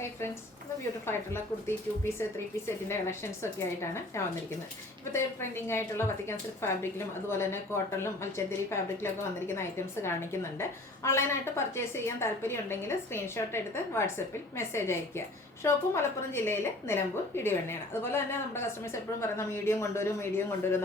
Hi friends, ഇന്ന് beautiful ആയിട്ടുള്ള kurti 2 piece 3 piece സെറ്റിൻ്റെ കളക്ഷൻസ് ഒക്കെ ആയിട്ടാണ് ഞാൻ വന്നിരിക്കുന്നത്. ഇപ്പോഴത്തെ ട്രെൻഡിങ് ആയിട്ടുള്ള വത്തിക്കാൻ സിൽക്ക് ഫാബ്രിക്കിലും അതുപോലെ തന്നെ കോട്ടണിലും മൽച്ചന്ദരി ഫാബ്രിക്കിലൊക്കെ വന്നിരിക്കുന്ന ഐറ്റംസ് കാണിക്കുന്നുണ്ട്. ഓൺലൈനായിട്ട് പർച്ചേസ് ചെയ്യാൻ താല്പര്യം ഉണ്ടെങ്കിൽ സ്ക്രീൻഷോട്ട് എടുത്ത് വാട്സപ്പിൽ മെസ്സേജ് അയയ്ക്കുക. ഷോപ്പ് മലപ്പുറം ജില്ലയിലെ നിലമ്പൂർ ഇടിവണ്ണയാണ്. അതുപോലെ തന്നെ നമ്മുടെ കസ്റ്റമേഴ്സ് എപ്പോഴും പറയുന്ന മീഡിയം കൊണ്ടുവരും.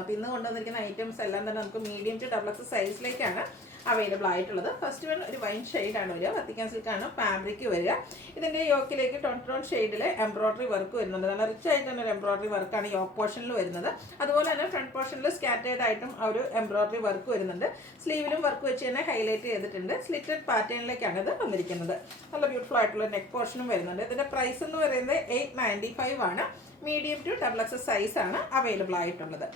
അപ്പോൾ ഇന്ന് കൊണ്ടുവന്നിരിക്കുന്ന ഐറ്റംസ് എല്ലാം തന്നെ നമുക്ക് മീഡിയം ടു ഡബിൾ എക്സ് സൈസിലേക്കാണ് അവൈലബിൾ ആയിട്ടുള്ളത്. ഫസ്റ്റ് വൺ ഒരു വൈൻ ഷെയ്ഡാണ് വരിക, വത്തിക്കാൻ സിൽക്കാണ് ഫാബ്രിക് വരിക. ഇതിൻ്റെ യോക്കിലേക്ക് ടോൺ ഷെയ്ഡിൽ എംബ്രോയ്ഡറി വർക്ക് വരുന്നുണ്ട്. നല്ല റിച്ച് ആയിട്ട് തന്നെ ഒരു എംബ്രോയ്ഡറി വർക്കാണ് യോക്ക് പോർഷനിൽ വരുന്നത്. അതുപോലെ തന്നെ ഫ്രണ്ട് പോർഷനിൽ സ്കാറ്റേഡ് ആയിട്ടും ആ ഒരു എംബ്രോയ്ഡറി വർക്ക് വരുന്നുണ്ട്. സ്ലീവിലും വർക്ക് വെച്ച് തന്നെ ഹൈലൈറ്റ് ചെയ്തിട്ടുണ്ട്. സ്ലിറ്റഡ് പാറ്റേണിലേക്കാണ് ഇത് വന്നിരിക്കുന്നത്. നല്ല ബ്യൂട്ടിഫുൾ ആയിട്ടുള്ള നെക്ക് പോർഷനും വരുന്നുണ്ട്. ഇതിൻ്റെ പ്രൈസ് എന്ന് പറയുന്നത് 895 ആണ്. മീഡിയം ടു ഡബിൾ എക്സ് സൈസാണ് അവൈലബിൾ ആയിട്ടുള്ളത്.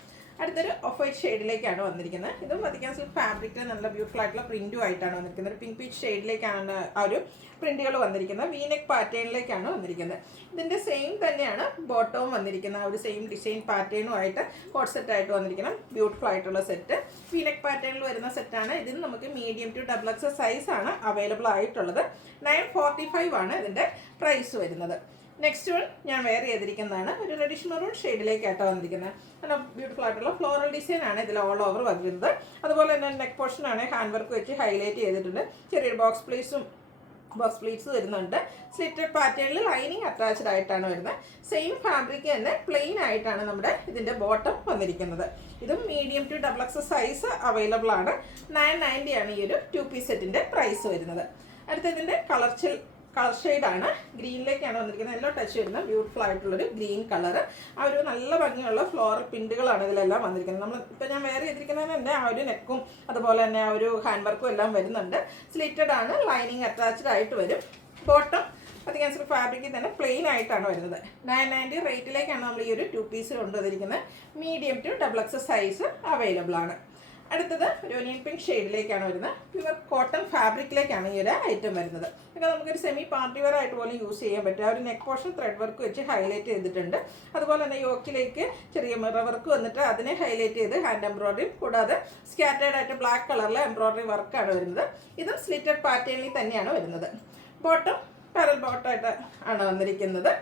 അടുത്തൊരു ഓഫ് വൈറ്റ് ഷെയ്ഡിലേക്കാണ് വന്നിരിക്കുന്നത്. ഇതും വത്തിക്കാൻ സിൽക്ക് ഫാബ്രിക്കിൽ നല്ല ബ്യൂട്ടിഫുൾ ആയിട്ടുള്ള പ്രിന്റും ആയിട്ടാണ് വന്നിരിക്കുന്നത്. ഒരു പിങ്ക് പീച്ച് ഷെയ്ഡിലേക്കാണ് ആ ഒരു പ്രിന്റുകൾ വന്നിരിക്കുന്നത്. വീനെക്ക് പാറ്റേണിലേക്കാണ് വന്നിരിക്കുന്നത്. ഇതിൻ്റെ സെയിം തന്നെയാണ് ബോട്ടവും വന്നിരിക്കുന്നത്. ആ ഒരു സെയിം ഡിസൈൻ പാറ്റേണും ആയിട്ട് കോട്ട് സെറ്റ് ആയിട്ട് വന്നിരിക്കണം. ബ്യൂട്ടിഫുൾ ആയിട്ടുള്ള സെറ്റ് വീനെക്ക് പാറ്റേണിൽ വരുന്ന സെറ്റാണ്. ഇതിന് നമുക്ക് മീഡിയം ടു ഡബിൾ എക്സ് സൈസാണ് അവൈലബിൾ ആയിട്ടുള്ളത്. 945 ആണ് ഇതിൻ്റെ പ്രൈസ് വരുന്നത്. നെക്സ്റ്റ് വൺ ഞാൻ വെയർ ചെയ്തിരിക്കുന്നതാണ്. ഒരു റെഡിഷ് മെറൂൺ ഷെയ്ഡിലേക്കാട്ടോ വന്നിരിക്കുന്നത്. നല്ല ബ്യൂട്ടിഫുൾ ആയിട്ടുള്ള ഫ്ലോറൽ ഡിസൈൻ ആണ് ഇതിൽ ഓൾ ഓവർ വരുന്നത്. അതുപോലെ തന്നെ നെക്ക് പോർഷൻ ആണ് ഹാൻഡ് വർക്ക് വെച്ച് ഹൈലൈറ്റ് ചെയ്തിട്ടുണ്ട്. ചെറിയൊരു ബോക്സ് പ്ലീറ്റ്സ് വരുന്നുണ്ട്. സ്ലിറ്റഡ് പാറ്റേണിൽ ലൈനിങ് അറ്റാച്ച്ഡ് ആയിട്ടാണ് വരുന്നത്. സെയിം ഫാബ്രിക് തന്നെ പ്ലെയിൻ ആയിട്ടാണ് നമ്മുടെ ഇതിൻ്റെ ബോട്ടം വന്നിരിക്കുന്നത്. ഇതും medium to double X size available ആണ്. 990 ആണ് ഈ ഒരു 2 പീസ് സെറ്റിൻ്റെ പ്രൈസ് വരുന്നത്. അടുത്തതിൻ്റെ കളർ ഷെയ്ഡാണ്. ഗ്രീനിലേക്കാണ് വന്നിരിക്കുന്നത്. യെല്ലോ ടച്ച് വരുന്ന ബ്യൂട്ടിഫുൾ ആയിട്ടുള്ളൊരു ഗ്രീൻ കളർ. ആ ഒരു നല്ല ഭംഗിയുള്ള ഫ്ലോറൽ പ്രിന്റുകളാണ് ഇതിലെല്ലാം വന്നിരിക്കുന്നത്. നമ്മൾ ഇപ്പോൾ ഞാൻ വേറെ ചെയ്തിരിക്കുന്നത് തന്നെ ആ ഒരു നെക്കും അതുപോലെ തന്നെ ആ ഒരു ഹാൻഡ് വർക്കും എല്ലാം വരുന്നുണ്ട്. സ്ലിറ്റഡ് ആണ്, ലൈനിങ് അറ്റാച്ച്ഡ് ആയിട്ട് വരും. ബോട്ടം വത്തിക്കാൻ സിൽക്ക് ഫാബ്രിക്കിൽ തന്നെ പ്ലെയിൻ ആയിട്ടാണ് വരുന്നത്. 990 റേറ്റിലേക്കാണ് നമ്മൾ ഈ ഒരു 2 പീസ് കൊണ്ടുവന്നിരിക്കുന്നത്. Medium to double X size available ആണ്. അടുത്തത് ഒരു ഒനിയൻ പിങ്ക് ഷെയ്ഡിലേക്കാണ് വരുന്നത്. പ്യുവർ കോട്ടൺ ഫാബ്രിക്കിലേക്കാണ് ഈ ഒരു ഐറ്റം വരുന്നത്. ഇതൊക്കെ നമുക്കൊരു സെമി പാർട്ടി വെയർ ആയിട്ട് പോലും യൂസ് ചെയ്യാൻ പറ്റും. ആ ഒരു നെക്ക് പോർഷൻ ത്രെഡ് വർക്ക് വെച്ച് ഹൈലൈറ്റ് ചെയ്തിട്ടുണ്ട്. അതുപോലെ തന്നെ യോക്കിലേക്ക് ചെറിയ മിറർ വർക്ക് വന്നിട്ട് അതിനെ ഹൈലൈറ്റ് ചെയ്ത് ഹാൻഡ് എംബ്രോയ്ഡറി, കൂടാതെ സ്കാറ്റേഡ് ആയിട്ട് ബ്ലാക്ക് കളറിലെ എംബ്രോയ്ഡറി വർക്കാണ് വരുന്നത്. ഇതും സ്ലിറ്റഡ് പാറ്റേണിൽ തന്നെയാണ് വരുന്നത്. ബോട്ടം പാരൽ ബോട്ടമായിട്ട് ആണ് വന്നിരിക്കുന്നത്.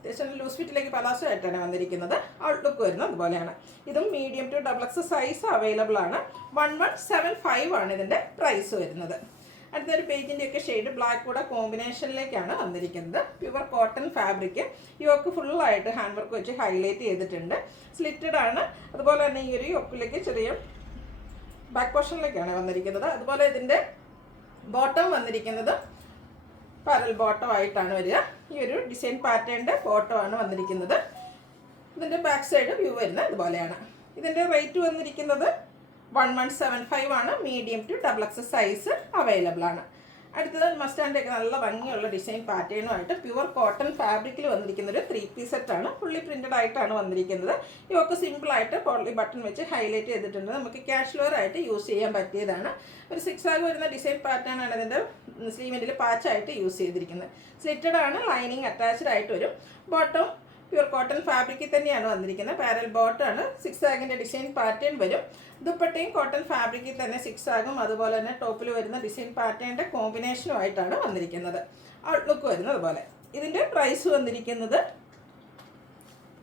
അത്യാവശ്യം ലൂസ് ഫിറ്റിലേക്ക് പലാസോ ആയിട്ടാണ് വന്നിരിക്കുന്നത്. ഔട്ട്ലുക്ക് വരുന്നത് അതുപോലെയാണ്. ഇതും medium to double X size available ആണ്. 1175 ആണ് ഇതിൻ്റെ പ്രൈസ് വരുന്നത്. അടുത്തൊരു പേജിൻ്റെയൊക്കെ ഷെയ്ഡ് ബ്ലാക്ക് കൂടെ കോമ്പിനേഷനിലേക്കാണ് വന്നിരിക്കുന്നത്. Pure cotton fabric. യോക്ക് ഫുള്ളായിട്ട് ഹാൻഡ് വർക്ക് വെച്ച് ഹൈലൈറ്റ് ചെയ്തിട്ടുണ്ട്. സ്ലിറ്റഡ് ആണ്. അതുപോലെ തന്നെ ഈ ഒരു യോക്കിലേക്ക് ചെറിയ ബാക്ക് പോർഷനിലേക്കാണ് വന്നിരിക്കുന്നത്. അതുപോലെ ഇതിൻ്റെ ബോട്ടം വന്നിരിക്കുന്നത് പാരൽ ബോട്ടം ആയിട്ടാണ് വരിക. ഈ ഒരു ഡിസൈൻ പാറ്റേണിൻ്റെ ബോട്ടം ആണ് വന്നിരിക്കുന്നത്. ഇതിൻ്റെ ബാക്ക് സൈഡ് വ്യൂ വരുന്നത് ഇതുപോലെയാണ്. ഇതിൻ്റെ റേറ്റ് വന്നിരിക്കുന്നത് 1175 ആണ്. Medium to double X size available ആണ്. അടുത്തത് മസ്റ്റാൻഡൊക്കെ നല്ല ഭംഗിയുള്ള ഡിസൈൻ പാറ്റേണുമായിട്ട് പ്യുവർ കോട്ടൺ ഫാബ്രിക്കിൽ വന്നിരിക്കുന്ന ഒരു 3 പീസ് സെറ്റാണ്. ഫുള്ളി പ്രിൻറ്റഡ് ആയിട്ടാണ് വന്നിരിക്കുന്നത്. ഇവർക്ക് സിമ്പിളായിട്ട് പോളി ബട്ടൺ വെച്ച് ഹൈലൈറ്റ് ചെയ്തിട്ടുണ്ട്. നമുക്ക് കാഷ്വൽ ആയിട്ട് യൂസ് ചെയ്യാൻ പറ്റിയതാണ്. ഒരു 6 ആഗ് വരുന്ന ഡിസൈൻ പാറ്റേൺ ആണ് ഇതിൻ്റെ സ്ലീവിൻ്റെ പാച്ചായിട്ട് യൂസ് ചെയ്തിരിക്കുന്നത്. സ്ലിറ്റഡ് ആണ്, ലൈനിങ് അറ്റാച്ച്ഡ് ആയിട്ട് വരും. ബോട്ടം പ്യുവർ കോട്ടൺ ഫാബ്രിക്കിൽ തന്നെയാണ് വന്നിരിക്കുന്നത്. പാരൽ ബോട്ടാണ്. 6 ആഗിൻ്റെ ഡിസൈൻ പാറ്റേൺ വരും. ദുപ്പട്ടയും കോട്ടൺ ഫാബ്രിക്കിൽ തന്നെ 6 ആഗും അതുപോലെ തന്നെ ടോപ്പിൽ വരുന്ന ഡിസൈൻ പാറ്റേണിൻ്റെ കോമ്പിനേഷനും ആയിട്ടാണ് വന്നിരിക്കുന്നത്. ഔട്ട്ലുക്ക് വരുന്നത് അതുപോലെ. ഇതിൻ്റെ പ്രൈസ് വന്നിരിക്കുന്നത്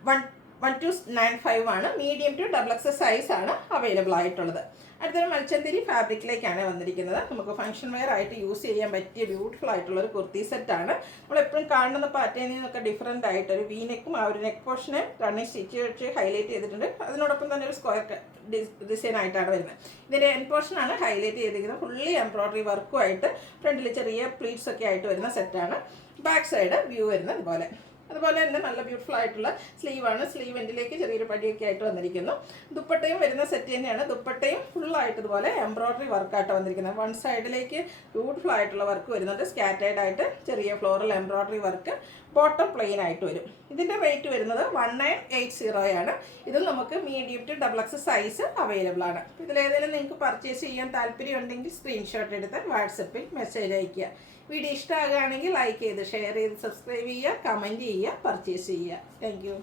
1295 ആണ്. Medium to double X size ആണ് അവൈലബിൾ ആയിട്ടുള്ളത്. അടുത്തൊരു മൽച്ചന്ദരി ഫാബ്രിക്കിലേക്കാണ് വന്നിരിക്കുന്നത്. നമുക്ക് ഫംഗ്ഷൻ വെയർ ആയിട്ട് യൂസ് ചെയ്യാൻ പറ്റിയ ബ്യൂട്ടിഫുൾ ആയിട്ടുള്ളൊരു കുർത്തി സെറ്റാണ്. നമ്മളെപ്പോഴും കാണുന്ന പാറ്റേണിൽ നിന്നൊക്കെ ഡിഫറെൻ്റ് ആയിട്ട് ഒരു വീനെക്കും ആ ഒരു നെക്ക് പോർഷനെ റണ്ണിങ് സ്റ്റിച്ച് വെച്ച് ഹൈലൈറ്റ് ചെയ്തിട്ടുണ്ട്. അതിനോടൊപ്പം തന്നെ ഒരു സ്ക്വയർ ഡിസൈൻ ആയിട്ടാണ് വരുന്നത്. ഇതിൻ്റെ എൻ പോർഷനാണ് ഹൈലൈറ്റ് ചെയ്തിരിക്കുന്നത്. ഫുള്ളി എംബ്രോയ്ഡറി വർക്കുമായിട്ട് ഫ്രണ്ടിൽ ചെറിയ പ്ലീറ്റ്സ് ഒക്കെ ആയിട്ട് വരുന്ന സെറ്റാണ്. ബാക്ക് സൈഡ് വ്യൂ വരുന്നത് ഇതുപോലെ. അതുപോലെ തന്നെ നല്ല ബ്യൂട്ടിഫുൾ ആയിട്ടുള്ള സ്ലീവാണ്. സ്ലീവ് എൻഡിലേക്ക് ചെറിയൊരു പടിയൊക്കെ ആയിട്ട് വന്നിരിക്കുന്നു. ദുപ്പട്ടയും വരുന്ന സെറ്റ് തന്നെയാണ്. ദുപ്പട്ടയും ഫുള്ളായിട്ട് ഇതുപോലെ എംബ്രോയ്ഡറി വർക്കായിട്ട് വന്നിരിക്കുന്നത്. വൺ സൈഡിലേക്ക് ബ്യൂട്ടിഫുൾ ആയിട്ടുള്ള വർക്ക് വരുന്നുണ്ട്. സ്കാറ്റേഡ് ആയിട്ട് ചെറിയ floral embroidery work. Bottom plain ആയിട്ട് വരും. ഇതിൻ്റെ റേറ്റ് വരുന്നത് 1980 ആണ്. ഇത് നമുക്ക് medium to double X size available ആണ്. ഇതിലേതെങ്കിലും നിങ്ങൾക്ക് പർച്ചേസ് ചെയ്യാൻ താല്പര്യം ഉണ്ടെങ്കിൽ സ്ക്രീൻഷോട്ട് എടുത്ത് വാട്സപ്പിൽ മെസ്സേജ് അയയ്ക്കുക. വീഡിയോ ഇഷ്ടമാകുകയാണെങ്കിൽ ലൈക്ക് ചെയ്ത് ഷെയർ ചെയ്ത് സബ്സ്ക്രൈബ് ചെയ്യുക, കമൻറ്റ് ചെയ്യുക, പർച്ചേസ് ചെയ്യുക. Thank you.